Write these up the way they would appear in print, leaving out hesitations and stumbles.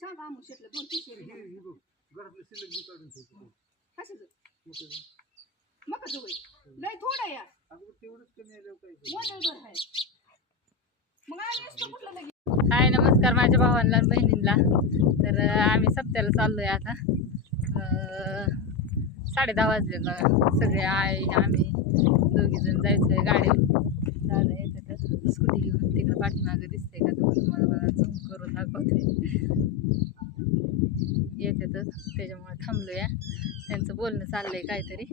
सांगा आमुष्यातलं 2-3 शेर घरातलं शिल्लक बी काढून ठेवतो. कशाचं मग कसं होईल लय थोडं या अगं तेवढंच कमी आलं काय मोठं आहे मग आम्ही असतो कुठलं लगेच. हाय नमस्कार माझ्या भावांना आणि बहिणींना. तर आम्ही सप्त्याला चाललोय आता. 10:30 वाजले बघा. सगळे आई आम्ही दोघीजण जायचंय गाडी. दादा येतात स्कूटी घेऊन. तिकडं पाठीमागे दिसतंय का तुम्हाला? मला झूम करून दाखवते. येतातच त्याच्यामुळे थांबलोया. त्यांचं बोलणं चाललंय काहीतरी.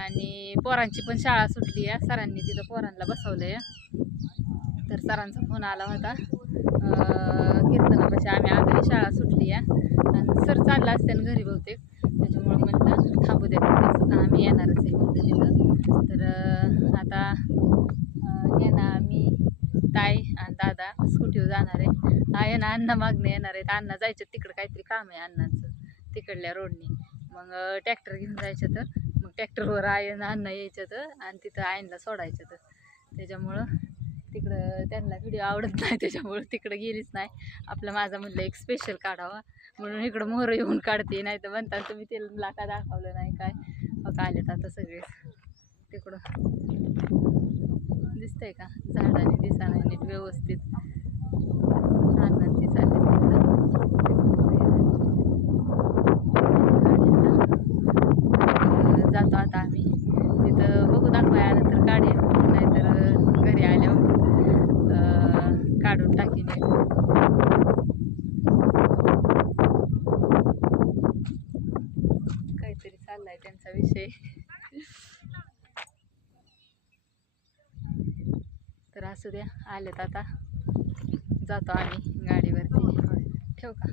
आणि पोरांची पण शाळा सुटली आहे. सरांनी तिथं पोरांना बसवलंय. तर सरांचा फोन आला होता कीर्तनापाशी आम्ही आधी शाळा सुटली आहे आणि सर चालला असते घरी बहुतेक. त्याच्यामुळं म्हटलं थांबू द्या तिथंच आम्ही येणारच आहे म्हणलं तिथं. तर आता येणार मी ताई आणि दादा स्कूटीवर जाणार आहे. आहे ना अण्णा मागणं येणार आहेत. अण्णा जायचं तिकडं काहीतरी काम आहे अण्णांचं तिकडल्या रोडनी. मग ट्रॅक्टर घेऊन जायचं तर मग ट्रॅक्टरवर आहे ना अण्णा यायचं तर आणि तिथं आईनला सोडायचं तर त्याच्यामुळं तिकडं त्यांना व्हिडिओ आवडत नाही त्याच्यामुळं तिकडं गेलीच नाही. आपलं माझा म्हटलं एक स्पेशल काढावा म्हणून इकडं मोहरं येऊन काढते. नाही तर म्हणतात तुम्ही त्याला का दाखवलं नाही काय. मग आलेत आता सगळे तिकडं दिसतंय का झाडाने दिसा नाही नीट व्यवस्थित. आनंदी चालले जातो आता आम्ही तिथं बघू दाखवाय आलं तर गाडी नाहीतर घरी आल्यावर काढून टाकीन. काहीतरी चाललाय त्यांचा विषय. तर असू द्या आलेत आता जातो आम्ही गाडीवरती. ठेवू का?